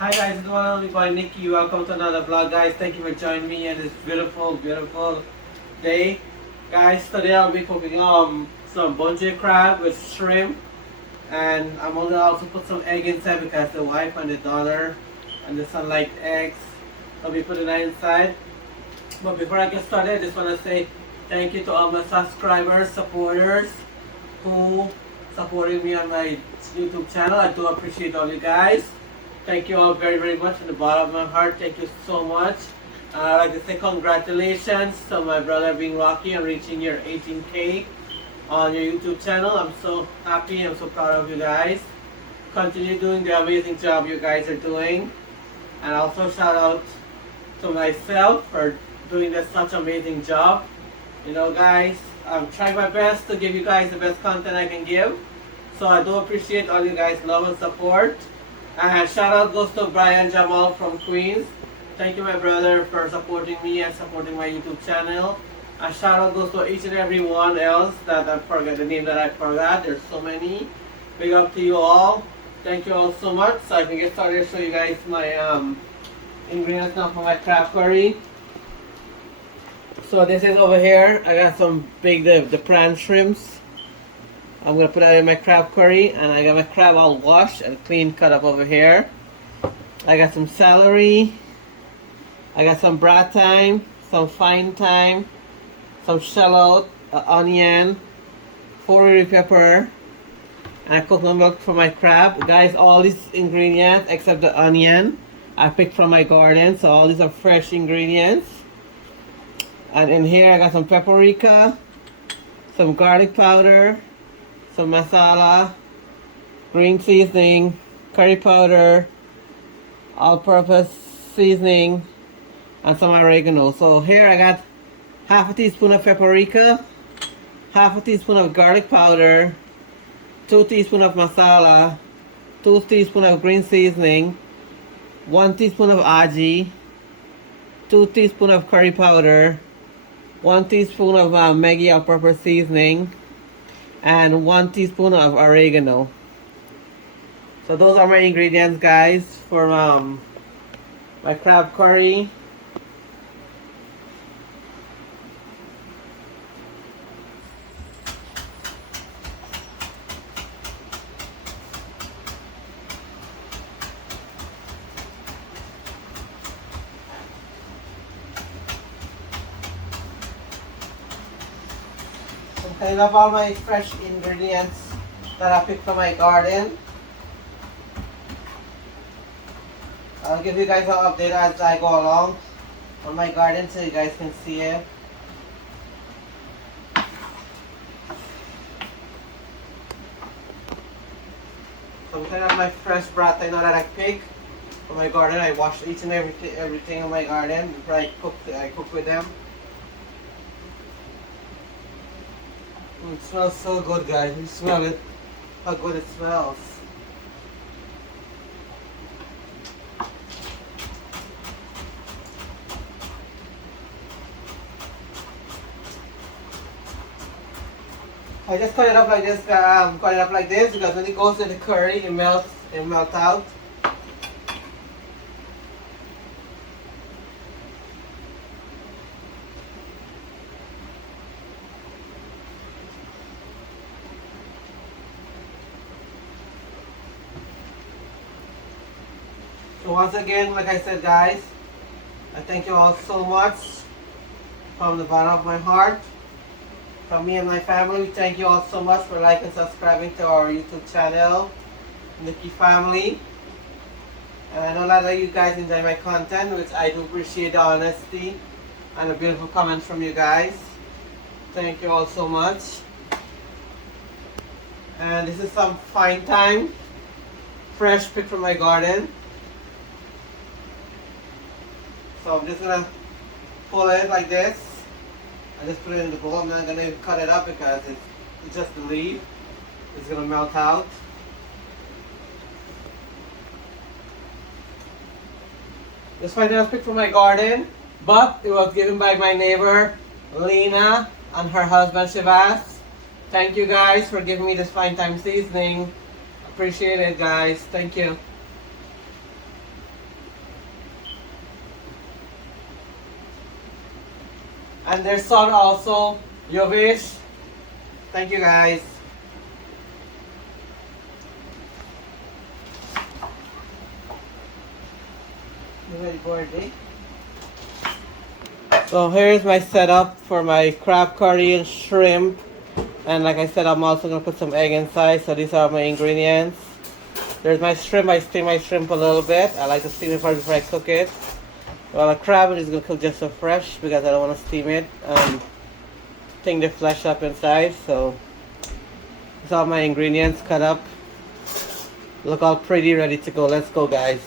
Hi guys, it's one and only boy Nikki. Welcome to another vlog, guys. Thank you for joining me on this beautiful day, guys. Today I'll be cooking some bungee crab with shrimp, and I'm gonna also put some egg inside because the wife and the daughter and the son like eggs. I'll be putting that inside. But before I get started, I just want to say thank you to all my subscribers, supporters who supporting me on my YouTube channel. I do appreciate all you guys. Thank you all very much from the bottom of my heart. Thank you so much. I'd like to say congratulations to my brother being Rocky and reaching your 18K on your YouTube channel. I'm so happy. I'm so proud of you guys. Continue doing the amazing job you guys are doing. And also shout out to myself for doing this such amazing job. You know, guys, I'm trying my best to give you guys the best content I can give. So I do appreciate all you guys' love and support. And shout out goes to Brian Jamal from Queens. Thank you, my brother, for supporting me and supporting my YouTube channel. And shout out goes to each and every one else that I forgot the name that I forgot. There's so many. Big up to you all. Thank you all so much. So I can get started to show you guys my ingredients now for my crab curry. So this is over here. I got some the prawn shrimps. I'm gonna put that in my crab curry, and I got my crab all washed and clean cut up over here. I got some celery. I got some broad thyme, some fine thyme, some shallot, onion, 4 pepper, and coconut milk for my crab. Guys, all these ingredients except the onion I picked from my garden, so all these are fresh ingredients. And in here I got some paprika, some garlic powder, some masala, green seasoning, curry powder, all-purpose seasoning, and some oregano. So here I got half a teaspoon of paprika, half a teaspoon of garlic powder, 2 teaspoons of masala, 2 teaspoons of green seasoning, 1 teaspoon of aji, 2 teaspoons of curry powder, 1 teaspoon of Maggi all-purpose seasoning, and 1 teaspoon of oregano. So those are my ingredients, guys, for my crab curry. I love all my fresh ingredients that I picked from my garden. I'll give you guys an update as I go along on my garden so you guys can see it. So I'm kind of my fresh broth I know that I pick from my garden. I wash each and everything in my garden before I cook with them. It smells so good, guys. You smell it, how good it smells. I just cut it up like this, because when it goes in the curry, it melts out. So once again, like I said, guys, I thank you all so much from the bottom of my heart. From me and my family, we thank you all so much for liking and subscribing to our YouTube channel, Nikki Family. And I know a lot of you guys enjoy my content, which I do appreciate the honesty and the beautiful comments from you guys. Thank you all so much. And this is some fine thyme, fresh picked from my garden. So I'm just gonna pull it like this. I just put it in the bowl. I'm not gonna cut it up because it's just the leaf. It's gonna melt out. This fine thyme was picked from my garden, but it was given by my neighbor Lena and her husband Shivas. Thank you guys for giving me this fine thyme seasoning. Appreciate it, guys. Thank you. And their son also, Yovish. Thank you guys. You ready for it, eh? So here's my setup for my crab curry and shrimp. And like I said, I'm also gonna put some egg inside. So these are my ingredients. There's my shrimp. I steam my shrimp a little bit. I like to steam it first before I cook it. Well, the crab is gonna cook just so fresh because I don't want to steam it and thing the flesh up inside. So these are my ingredients cut up. Look all pretty, ready to go. Let's go, guys.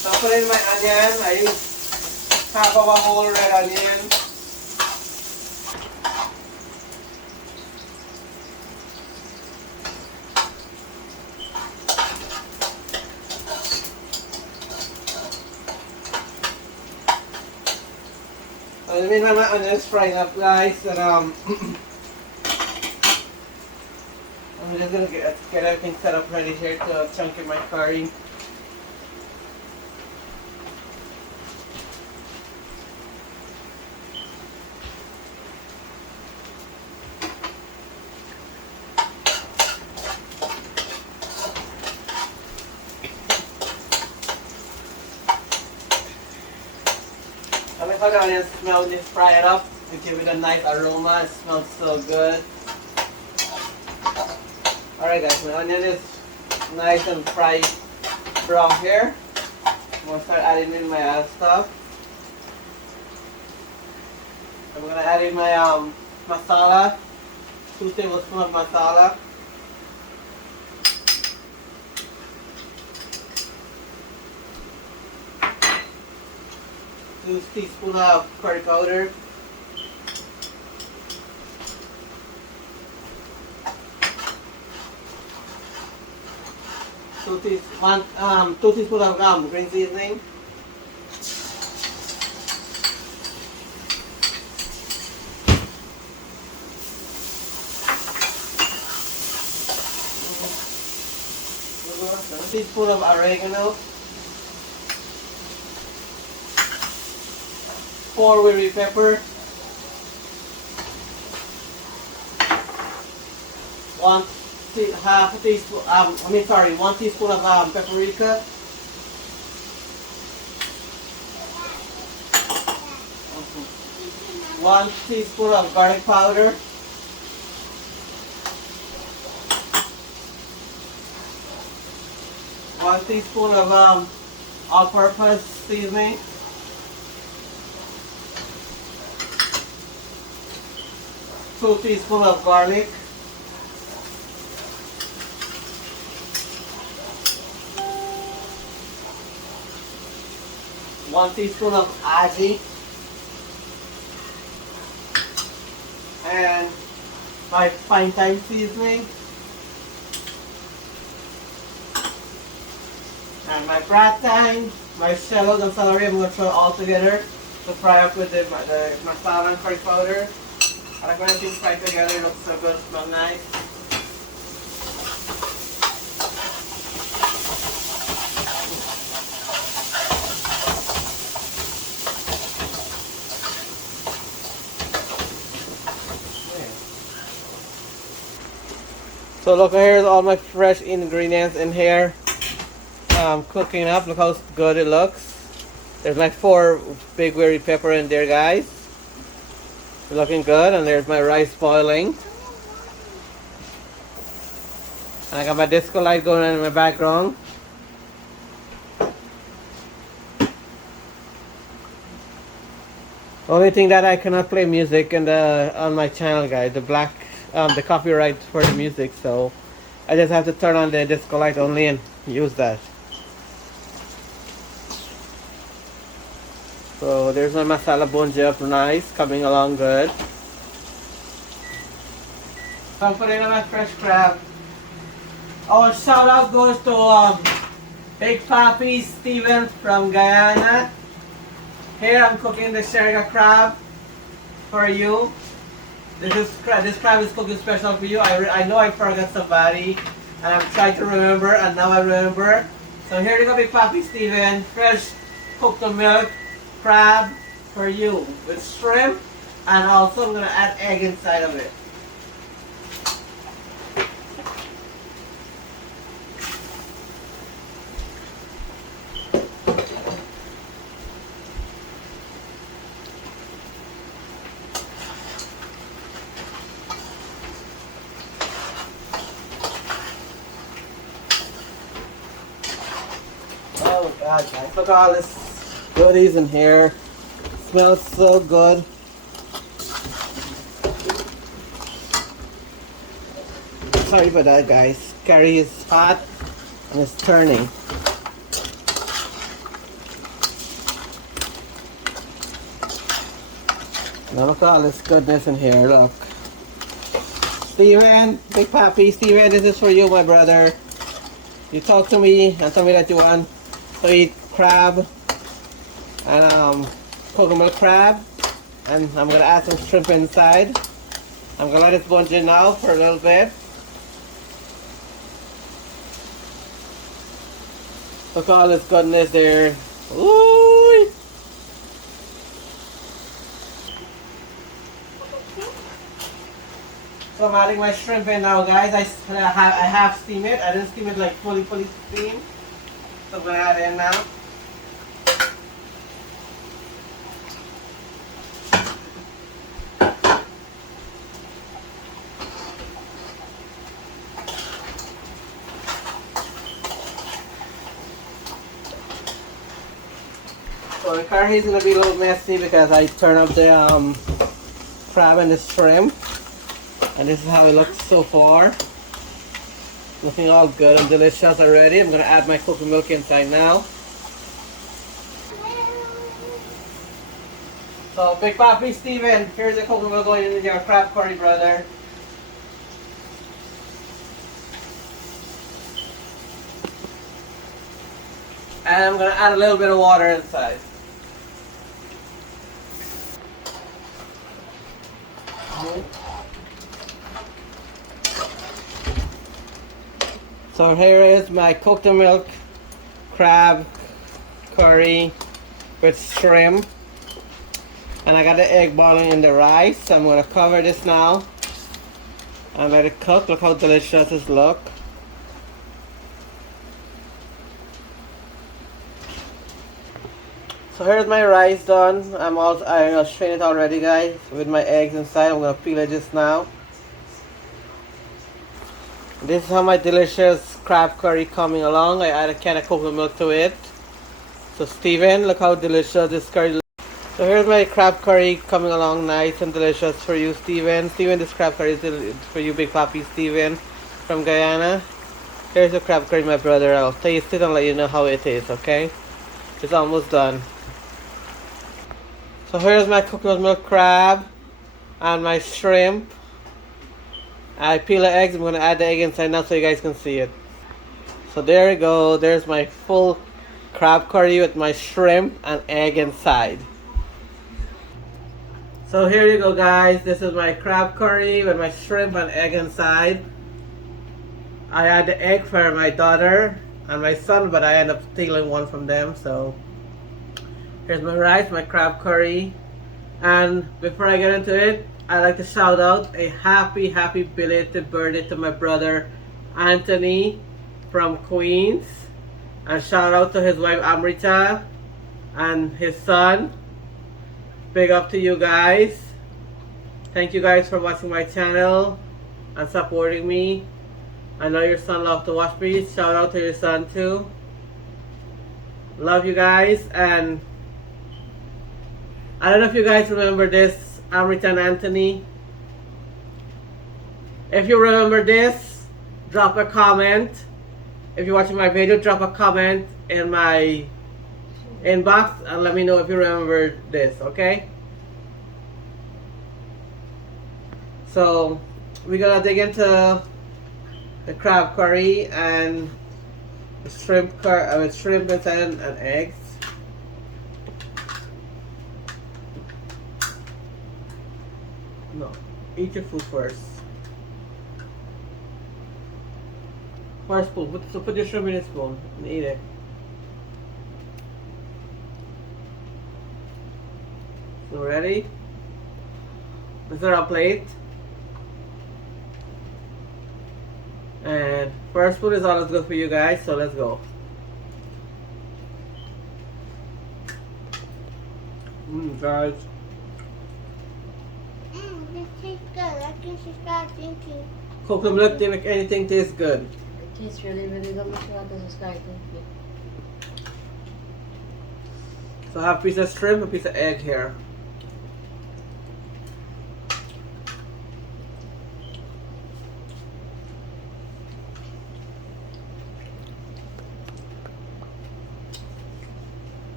So I put in my onion. I use half of a whole red onion. In the meantime, my onion is frying up, guys, and I'm just gonna get everything set up ready here to chunk in my curry. Let me put the onion, smell this, fry it up. We give it a nice aroma. It smells so good. Alright guys, my onion is nice and fried brown here. I'm gonna start adding in my other stuff. I'm gonna add in my masala, 2 tablespoons of masala. Two teaspoons of curry powder. Two teaspoons of green seasoning. A teaspoon of oregano. 4 wiri pepper. 1 teaspoon. 1 teaspoon of paprika. 1 teaspoon of garlic powder. 1 teaspoon of all-purpose seasoning. 2 teaspoons of garlic. 1 teaspoon of aji. And my fine thyme seasoning. And my brass thyme, my shallots and celery, I'm going to throw it all together to fry up with the masala and curry powder. I like when everything's fried together, it looks so good, smells nice. So look, here's all my fresh ingredients in here. Cooking up, look how good it looks. There's like 4 big wiri pepper in there, guys. Looking good, and there's my rice boiling. And I got my disco light going on in my background. Only thing that I cannot play music in on my channel, guys, the copyright for the music, so I just have to turn on the disco light only and use that. So there's my masala bunji up nice, coming along good. So I'm putting in my fresh crab. Our shout out goes to Big Papi Steven from Guyana. Here I'm cooking the sherga crab for you. This crab is cooking special for you. I know I forgot somebody, and I'm trying to remember, and now I remember. So here you go, Big Papi Steven. Fresh cooked milk crab for you with shrimp, and also I'm gonna add egg inside of it. Oh my god, guys, look at all this goodies in here. Smells so good. Sorry for that, guys. Curry is hot and it's turning. Now look at all this goodness in here, look. Steven, Big Papi, Steven, this is for you, my brother. You talk to me and tell me that you want to eat crab and coconut crab, and I'm gonna add some shrimp inside. I'm gonna let it bungee now for a little bit. Look at all this goodness there. Ooh! So I'm adding my shrimp in now, guys. I have steamed it. I didn't steam it like fully steamed. So I'm gonna add it in now. So the curry is gonna be a little messy because I turned up the crab and the shrimp. And this is how it looks so far. Looking all good and delicious already. I'm gonna add my coconut milk inside now. So Big Papi Steven, here's the coconut milk going into your crab curry, brother. And I'm gonna add a little bit of water inside. So here is my coconut milk crab curry with shrimp, and I got the egg boiling in the rice. So I'm gonna cover this now and let it cook. Look how delicious this look. So here's my rice done. I strained it already, guys, with my eggs inside. I'm gonna peel it just now. This is how my delicious crab curry coming along. I added a can of coconut milk to it. So Steven, look how delicious this curry looks. So here's my crab curry coming along nice and delicious for you, Steven. Steven, this crab curry is for you, Big Papi Steven from Guyana. Here's the crab curry, my brother. I'll taste it and let you know how it is, okay? It's almost done. So here's my coconut milk crab and my shrimp. I peel the eggs. I'm going to add the egg inside now so you guys can see it. So there you go. There's my full crab curry with my shrimp and egg inside. So here you go, guys. This is my crab curry with my shrimp and egg inside. I had the egg for my daughter and my son, but I ended up stealing one from them. So here's my rice, my crab curry. And before I get into it, I'd like to shout out a happy belated birthday to my brother Anthony from Queens. And shout out to his wife Amrita and his son. Big up to you guys. Thank you guys for watching my channel and supporting me. I know your son loves to watch me. Shout out to your son too. Love you guys. And I don't know if you guys remember this, Amrita and Anthony. If you remember this, drop a comment. If you're watching my video, drop a comment in my inbox and let me know if you remember this, okay? So we're gonna dig into the crab curry and the shrimp curry with shrimp inside and eggs. No, eat your food first. First spoon. Put your shrimp in a spoon and eat it. You ready? Is there a plate? And first food is always good for you guys, so let's go. Guys. This tastes good. I can start thinking. Coconut milk, they make anything taste good. It tastes really, really good. Make sure this is starting. So I have a piece of shrimp, a piece of egg here.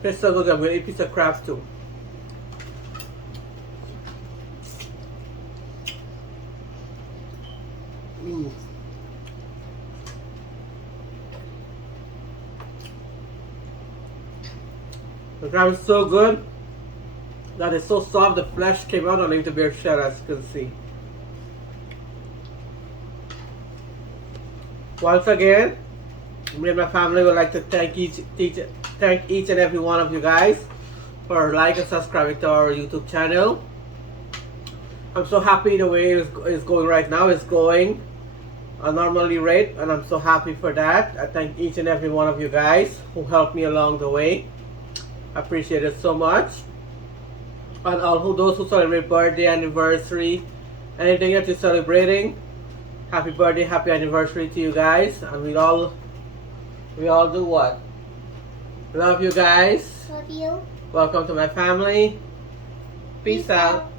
Tastes so good, I'm gonna eat a piece of crab too. The crab is so good that it's so soft the flesh came out on it to bear shell, as you can see. Once again, me and my family would like to thank each and every one of you guys for like and subscribing to our YouTube channel. I'm so happy the way it is going right now. It's going a normally rate, and I'm so happy for that. I thank each and every one of you guys who helped me along the way. I appreciate it so much. And all those who celebrate birthday, anniversary, anything that you're celebrating, happy birthday, happy anniversary to you guys. And we all do what? Love you guys. Love you. Welcome to my family. Peace out.